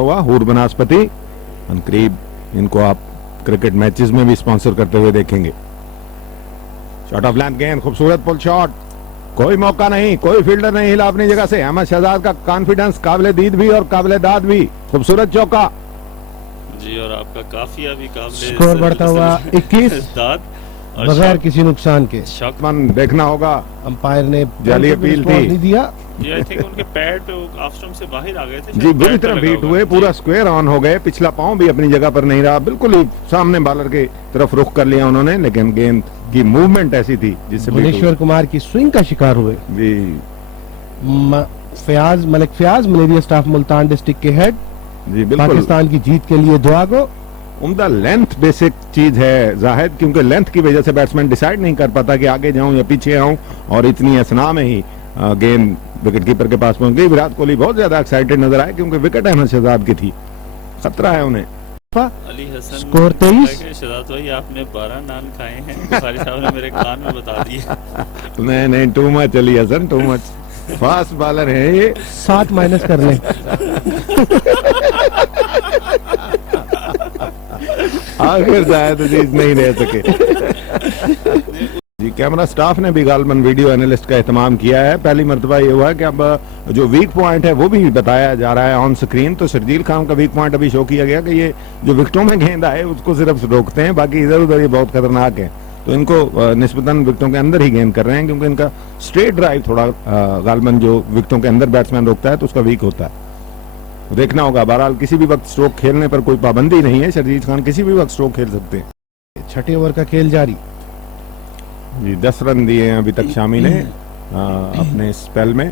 हुआ हूर बनास्पति करीब इनको आप क्रिकेट मैचेस में भी स्पॉन्सर करते हुए देखेंगे। शॉट ऑफ लेंथ गेंद, खूबसूरत पुल शॉट, कोई मौका नहीं, कोई फील्डर नहीं हिला अपनी जगह से। अहमद शहजाद का कॉन्फिडेंस काबिले दीद भी और काबिले दाद भी। खूबसूरत चौका जी, और आपका काफिया भी काबिले स्कोर बढ़ता हुआ 21 बगैर किसी नुकसान के। मन देखना होगा, अंपायर ने जाली अपील थी दिया। जी, आई थिंक उनके पैड पे ऑफ स्टंप से बाहर आ गए थे जी, बुरी तरह बीट हुए, पूरा स्क्वायर ऑन हो गए, पिछला पांव भी अपनी जगह पर नहीं रहा, बिल्कुल ही सामने बॉलर के तरफ रुख कर लिया उन्होंने, लेकिन गेंद की मूवमेंट ऐसी थी जिससे भुवनेश्वर कुमार की स्विंग का शिकार हुए। जी, Malik Fayaz malaria staff Multan district के हेड। जी बिल्कुल, पाकिस्तान की जीत के लिए दुआ गो। उम्दा लेंथ बेसिक चीज है जाहिद, क्योंकि लेंथ की वजह से बैट्समैन डिसाइड नहीं कर पाता कि आगे जाऊं या पीछे आऊं, और इतनी असना में ही गेंद विकेट कीपर के पास पहुंच गई। विराट कोहली बहुत ज्यादा एक्साइटेड नजर आए क्योंकि विकेट अहमद शहजाद की थी, खतरा है उन्हें। अली हसन स्कोर 23। शहजाद भाई आपने 12 नान खाए हैं, बुखारी साहब ने मेरे कान में बता दिया। नहीं, too much Ali Hasan, too much, fast bowler है ये। 7 माइनस कर लें। आखिर शायद अजीज नहीं रह सके। जी, कैमरा स्टाफ ने भी गालबन वीडियो एनालिस्ट का एहतमाम किया है। पहली मरतबा ये हुआ कि अब जो वीक पॉइंट है वो भी बताया जा रहा है ऑन स्क्रीन। तो शर्जील खान का वीक पॉइंट अभी शो किया गया कि ये जो विकेटों में गेंद आए उसको सिर्फ रोकते हैं, बाकी इधर उधर ये बहुत खतरनाक है। तो इनको निस्बतन विकेटों के अंदर ही गेंद कर रहे हैं, क्योंकि इनका स्ट्रेट ड्राइव थोड़ा गालबन जो विकेटों के अंदर बैट्समैन रोकता है तो उसका वीक होता है। देखना होगा। बहरहाल किसी भी वक्त स्ट्रोक खेलने पर कोई पाबंदी नहीं है, शर्जील खान किसी भी वक्त स्ट्रोक खेल सकते हैं। छठे ओवर का खेल जारी। जी, 10 रन दिए हैं अभी तक शामी ने अपने स्पेल में,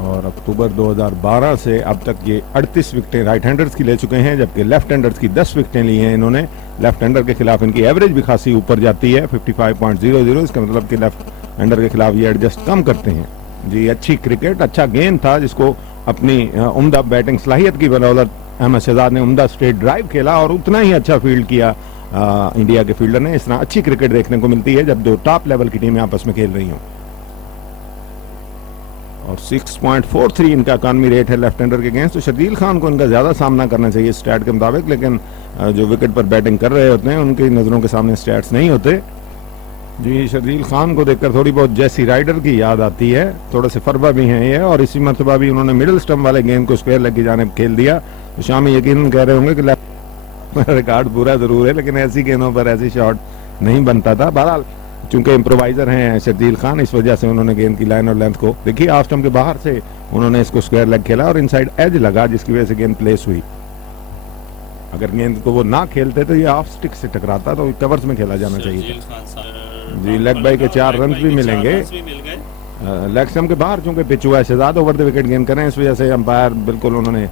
और अक्टूबर 2012 से अब तक ये 38 विकेटें राइट हैंडर्स की ले चुके हैं, जबकि लेफ्ट हैंडर्स की 10 विकेटें ली हैं इन्होंने। लेफ्ट हैंडर के खिलाफ इनकी एवरेज भी खासी ऊपर जाती है, 55.00। इसका मतलब कि लेफ्ट हैंडर के खिलाफ ये एडजस्ट कम करते हैं। जी, अच्छी क्रिकेट, अच्छा गेंद था जिसको अपनी उम्दा बैटिंग सलाहियत की बदौलत अहमद शहजाद ने उम्दा स्ट्रेट ड्राइव खेला, और उतना ही अच्छा फील्ड किया इंडिया के फील्डर ने। इस तरह अच्छी क्रिकेट देखने को मिलती है जब दो टॉप लेवल की टीमें आपस में खेल रही हों। और 6.43 इनका इकॉनमी रेट है लेफ्ट हैंडर के अगेंस्ट। तो शर्जील खान को इनका ज्यादा सामना करना चाहिए स्टैट के मुताबिक, लेकिन जो विकेट पर बैटिंग कर रहे होते हैं उनकी नजरों के सामने स्टैट्स नहीं होते। जी, शर्जील खान को देखकर थोड़ी बहुत जैसी राइडर की याद आती है, थोड़े से फरबा भी हैं ये, और इसी मरतबा भी उन्होंने मिडिल स्टंप वाले गेंद को स्क्वायर लेग की जानिब खेल दिया। तो शामी यकीनन कह रहे होंगे कि रिकॉर्ड पूरा जरूर है, लेकिन ऐसी गेंदों पर ऐसी शॉट नहीं बनता था। बहरहाल चूंकि इम्प्रोवाइजर हैं शर्जील खान, इस वजह से उन्होंने गेंद की लाइन और लेंथ को देखिए, ऑफ स्टंप के बाहर से उन्होंने इसको स्क्वायर लेग खेला और इनसाइड एज लगा, जिसकी वजह से गेंद प्लेस हुई। अगर गेंद को वो ना खेलते तो ये ऑफ स्टिक से टकराता, तो कवर्स में खेला जाना चाहिए था। जी, लेग बाई के 4 रन भी मिलेंगे। लेग स्टंप के बाहर चूंकि पिच हुआ है, शहजाद ओवर द विकेट गेंद करें, इस वजह से अंपायर बिल्कुल उन्होंने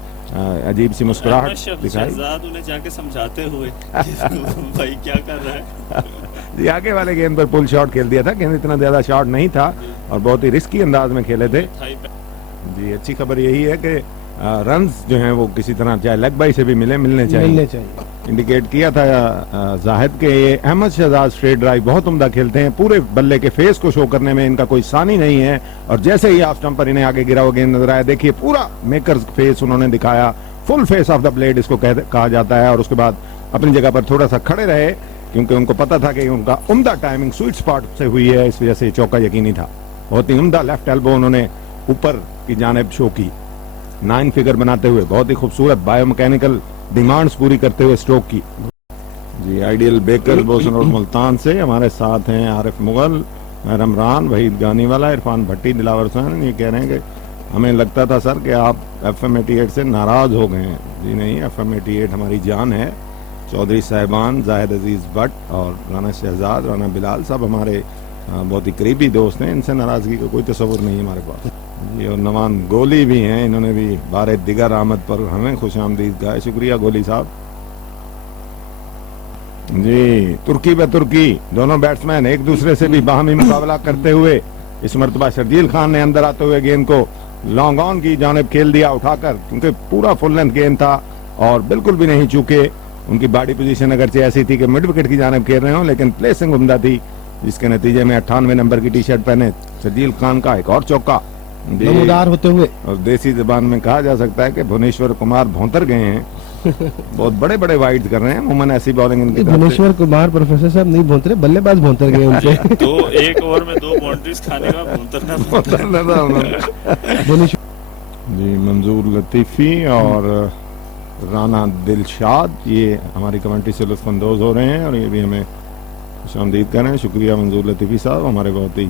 अजीब सी मुस्कुराहट दिखाई। शहजाद उन्हें जाके समझाते हुए भाई क्या कर रहा है। जी, आगे वाले गेंद पर पुल शॉट खेल दिया था, गेंद इतना ज्यादा शॉट नहीं था और बहुत ही रिस्की अंदाज में खेले थे। जी, अच्छी खबर यही है कि रन्स जो हैं वो किसी तरह चाहे लेग बाई से भी मिलने चाहिए। इंडिकेट किया था जाहिद के ये अहमद शहजाद स्ट्रेट ड्राइव बहुत उम्दा खेलते हैं, पूरे बल्ले के फेस को शो करने में इनका कोई सानी नहीं है, और जैसे ही ऑफ स्टंप पर इन्हें आगे गिरा हुआ गेंद नजर आया, देखिए पूरा मेकर्स फेस उन्होंने दिखाया, full face of the blade इसको कहा जाता है। और उसके बाद अपनी जगह पर थोड़ा सा खड़े रहे, क्योंकि उनको पता था कि उनका उम्दा टाइमिंग स्वीट स्पॉट से हुई है, इस वजह से चौका यकीनी था। बहुत ही उम्दा लेफ्ट एल्बो उन्होंने ऊपर की जानिब शो की, 9 फिगर बनाते हुए, बहुत ही खूबसूरत बायोमैकेनिकल डिमांड्स पूरी करते हुए स्ट्रोक की। जी, आइडियल बेकर बोसन और मुल्तान से हमारे साथ हैं आरिफ मुगल, महरमरान, वहीद गानीवाला, इरफान भट्टी, दिलावर हुसैन। ये कह रहे हैं कि हमें लगता था सर कि आप FM 88 से नाराज हो गए हैं। जी नहीं, FM 88 हमारी जान है। चौधरी साहिबान, जाहिद अजीज भट्ट और राना शहजाद, राना बिलाल सब हमारे बहुत ही करीबी दोस्त हैं, इनसे नाराजगी का कोई तस्वुर नहीं है हमारे पास। ये और नवान गोली भी हैं, इन्होंने भी बारे दिगर आमद पर हमें खुश आमदीद कहा है। शुक्रिया गोली साहब। जी, तुर्की ब तुर्की दोनों बैट्समैन एक दूसरे से भी बाहमी मुकाबला करते हुए, इस मरतबा शर्जील खान ने अंदर आते हुए गेंद को लॉन्ग ऑन की जानिब खेल दिया उठाकर, क्योंकि पूरा फुल लेंथ गेंद था और बिल्कुल भी नहीं चूके। उनकी बॉडी पोजीशन अगरचे ऐसी थी कि मिड विकेट की जानिब खेल रहे हो, लेकिन प्लेसिंग उम्दा थी, जिसके नतीजे में 98 नंबर की टी शर्ट पहने शर्जील खान का एक और चौका जी। नमूदार होते हुए। और देसी जबान में कहा जा सकता है कि भुवनेश्वर कुमार भौंतर गए हैं। बहुत बड़े बड़े वाइड कर रहे हैं, अमूमन ऐसी बॉलिंग इनकी तरफ से। भुवनेश्वर कुमार प्रोफेसर साहब नहीं भोंत रहे, बल्लेबाज भोंतर गए उनके। तो एक ओवर में 2 बाउंड्रीज खाने का भुवनेश्वर जी मंजूर लतीफ़ी और राना दिलशाद ये हमारी कमेंट्री से लुत्फ़अंदोज़ हो रहे हैं और ये भी हमें खुशामदीद कर रहे हैं। शुक्रिया मंजूर लतीफ़ी साहब, हमारे बहुत ही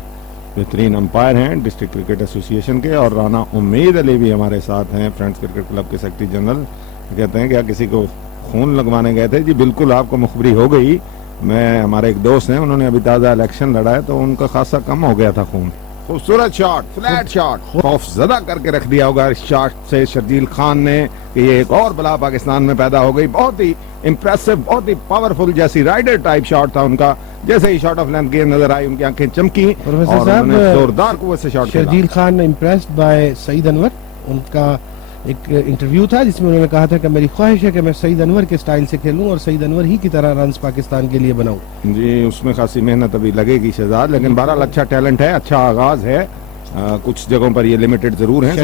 बेहतरीन अंपायर हैं डिस्ट्रिक्ट क्रिकेट एसोसिएशन के। और राना उम्मीद अली भी हमारे साथ हैं, फ्रेंड्स क्रिकेट क्लब के सेक्रेटरी जनरल। कहते हैं क्या किसी को खून लगवाने गए थे? जी बिल्कुल, आपको मुखबरी हो गई। मैं हमारे एक दोस्त हैं, उन्होंने अभी ताज़ा इलेक्शन लड़ा है तो उनका खासा कम हो गया था खून। खूबसूरत शॉट, फ्लैट शॉट, खौफजदा करके रख दिया होगा इस शॉट से शर्जील खान ने कि ये एक और बला पाकिस्तान में पैदा हो गई। बहुत ही इंप्रेसिव, बहुत ही पावरफुल, जैसी राइडर टाइप शॉट था उनका। जैसे ही शॉट ऑफ लेंथ गेंद नजर आई उनकी आंखें चमकी और उन्होंने जोरदार कुव्वत से शॉट खेला। Sharjeel Khan impressed by Saeed Anwar. उनका एक इंटरव्यू था जिसमें उन्होंने कहा था कि मेरी ख्वाहिश है कि मैं सईद अनवर के स्टाइल से खेलूं और सईद अनवर ही की तरह रन्स पाकिस्तान के लिए बनाऊं। जी उसमें खासी मेहनत अभी लगेगी शहजाद, लेकिन बहरहाल अच्छा टैलेंट है, अच्छा आगाज है। कुछ जगहों पर ये लिमिटेड जरूर है,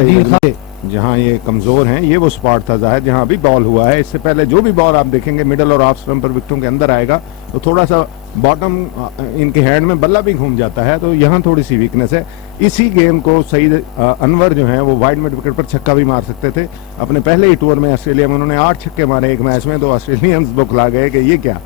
जहां ये कमजोर हैं। ये वो स्पॉट था जाहिर जहां अभी बॉल हुआ है। इससे पहले जो भी बॉल आप देखेंगे मिडल और ऑफ स्टंप पर विकेटों के अंदर आएगा तो थोड़ा सा बॉटम इनके हैंड में बल्ला भी घूम जाता है, तो यहाँ थोड़ी सी वीकनेस है। इसी गेम को सईद अनवर जो है वो वाइड मिड विकेट पर छक्का भी मार सकते थे। अपने पहले ही टूर में ऑस्ट्रेलिया में उन्होंने 8 छक्के मारे एक मैच में, तो ऑस्ट्रेलियंस बौखला गए कि ये क्या।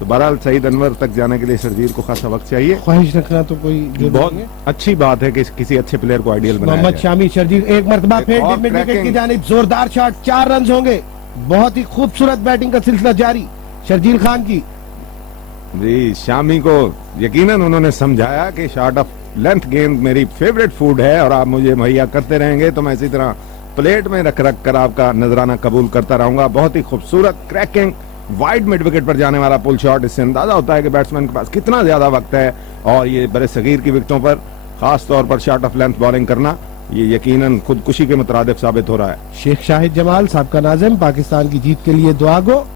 तो बहरहाल सईद अनवर तक जाने के लिए शर्जील को खासा वक्त चाहिए। ख्वाहिश रखना तो कोई बहुत अच्छी बात है कि किसी अच्छे प्लेयर को आइडियल बनाया मोहम्मद जाए। शामी शर्जील एक मरतबा फिर मिड विकेट की जानिब जोरदार शॉट, 4 रन होंगे। बहुत ही खूबसूरत बैटिंग का सिलसिला जारी शर्जील खान की। जी शामी को यकीनन उन्होंने समझाया कि शॉट ऑफ लेंथ गेंद मेरी फेवरेट फूड है और आप मुझे मुहैया करते रहेंगे तो मैं इसी तरह प्लेट में रख रख कर आपका नजराना कबूल करता रहूंगा। बहुत ही खूबसूरत क्रैकिंग वाइड मिड विकेट पर जाने वाला पुल शॉट। इससे अंदाजा होता है कि बैट्समैन के पास कितना ज्यादा वक्त है और ये बड़े सगीर की विकेटों पर खास तौर पर शॉट ऑफ लेंथ बॉलिंग करना ये यकीनन खुदकुशी के मुतरादिफ साबित हो रहा है। शेख शाहिद जमाल साहब का नाज़िम, पाकिस्तान की जीत के लिए दुआ गो।